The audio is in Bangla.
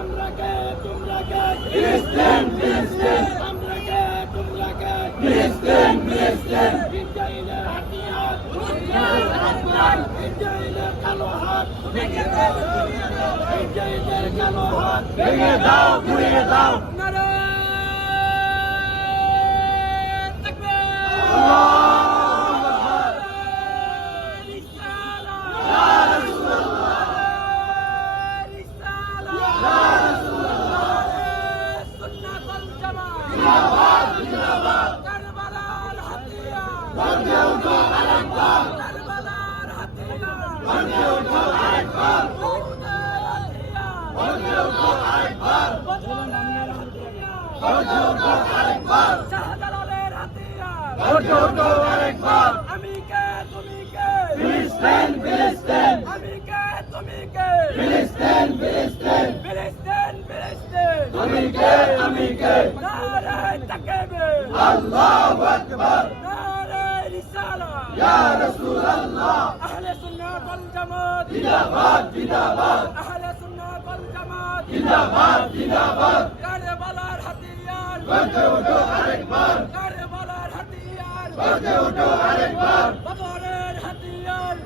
আমরা কে তোমরা কে ফিলিস্তিন ফিলিস্তিন আমরা কে তোমরা কে ফিলিস্তিন ফিলিস্তিন ইসরায়েলের হাতিয়ার ইসরায়েলের কালো হাত ভেঙে দাও ইসরায়েলের কালো হাত ভেঙে দাও ঘুরিয়ে দাও আমি কে তুমি কে ফিলিস্তিন ফিলিস্তিন আমি কে তুমি কে ফিলিস্তিন ফিলিস্তিন ফিলিস্তিন ফিলিস্তিন আমি কে নারে তাকবীর আল্লাহু আকবার নারে রিসালাত ইয়া রাসূলুল্লাহ আহলে সুন্নাত ওয়াল জামাত জিন্দাবাদ জিন্দাবাদ আহলে সুন্নাত ওয়াল জামাত জিন্দাবাদ জিন্দাবাদ কারবালার হাতিয়ার গর্জে ওঠো আরেকবার কারবালার হাতিয়ার গর্জে ওঠো আরেকবার বাবরের হাতিয়ার